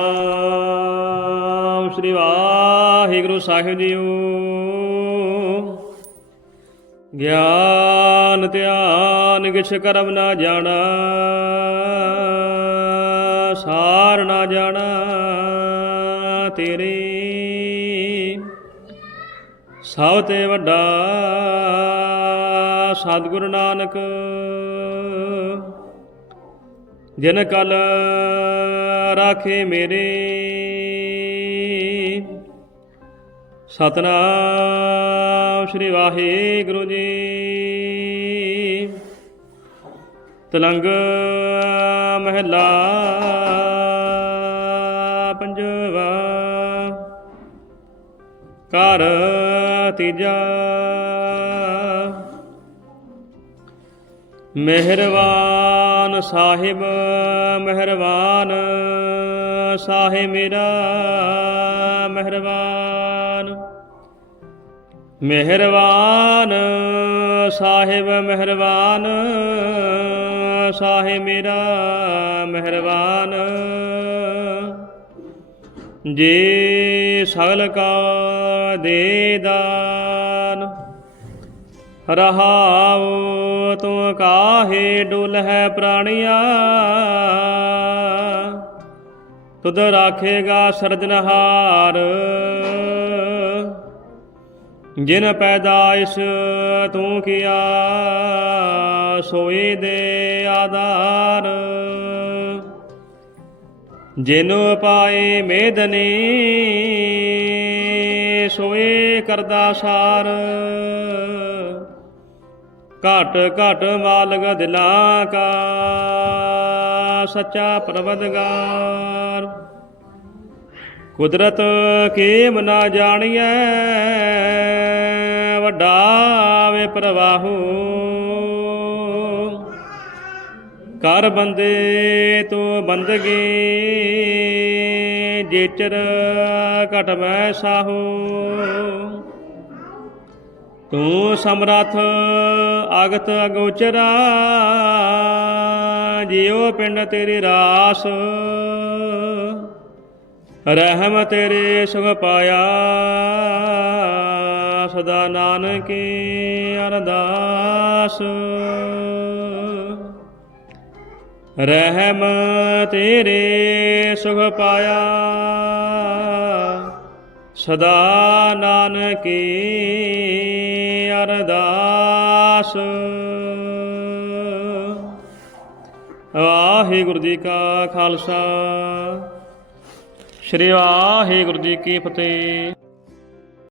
ਨਾਮ ਸ੍ਰੀ ਵਾਹਿਗੁਰੂ ਸਾਹਿਬ ਜੀਓ। ਗਿਆਨ, ਧਿਆਨ, ਕਿਛ ਕਰਮ ਨਾ ਜਾਣਾ, ਸਾਰ ਨਾ ਜਾਣਾ ਤੇਰੇ। ਸਭ ਤੇ ਵੱਡਾ ਸਤਿਗੁਰੂ ਨਾਨਕ, ਜਿਨ ਕਲ ਰਾਖੇ ਮੇਰੇ। ਸਤਨਾਮ ਸ੍ਰੀ ਵਾਹਿਗੁਰੂ ਜੀ। ਤਲੰਗ ਮਹਿਲਾ ਪੰਜਵਾ। ਘਰ ਤੀਜਾ। ਮਿਹਰਬਾਨ ਸਾਹਿਬ? ਮਿਹਰਬਾਨ। ਸਾਹਿਬ ਮੇਰਾ ਮਿਹਰਬਾਨ। ਮਿਹਰਬਾਨ। ਸਾਹਿਬ ਮਿਹਰਬਾਨ। ਸਾਹਿਬ ਮੇਰਾ ਮਿਹਰਬਾਨ। ਜੇ ਸਗਲ ਕਾ ਦੇ ਦਾਨ ਰਹਾਉ, ਤੂੰ ਕਾਹੇ ਡੁਲ ਹੈ ਪ੍ਰਾਣੀਆ? ਤੁਧ ਰਾਖੇਗਾ ਸਰਜਨਹਾਰ ਜਿਨ ਪੈਦਾਇਸ਼ ਤੂੰ ਕੀਆ, ਸੋਈ ਦੇ ਆਧਾਰ। ਜਿਨੁ ਪਾਏ ਮੇਦਨੀ ਸੋਏ ਕਰਦਾ ਸਾਰ। ਘਟ ਘਟ ਮਾਲਕ ਦਿਲਾਂ ਕਾ ਸੱਚਾ ਪ੍ਰਬਦਗਾਰ ਕੁਦਰਤ ਕੀਮ ਨਾ ਜਾਣੀਐ, ਵੱਡਾ ਵੇ ਪ੍ਰਵਾਹੂ ਕਰ ਬੰਦੇ ਤੂੰ ਬੰਦਗੀ, ਜੇਚਰ ਘਟ ਮੈਂ ਸਾਹੂ। ਤੂੰ ਸਮਰਥ ਅਗਤ ਅਗੋਚਰਾ ਜਿਉ ਪਿੰਡ ਤੇਰੀ ਰਾਸ। ਰਹਿਮ ਤੇਰੇ ਸੁਖ ਪਾਇਆ, ਸਦਾ ਨਾਨਕੀ ਅਰਦਾਸ। ਰਹਿਮ ਤੇਰੇ ਸੁਖ ਪਾਇਆ ਸਦਾ ਨਾਨਕੀ ਅਰਦਾਸ। ਵਾਹਿਗੁਰੂ ਜੀ ਕਾ ਖਾਲਸਾ। ਸ੍ਰੀ ਵਾਹਿਗੁਰੂ ਜੀ ਕੀ ਫਤਿਹ।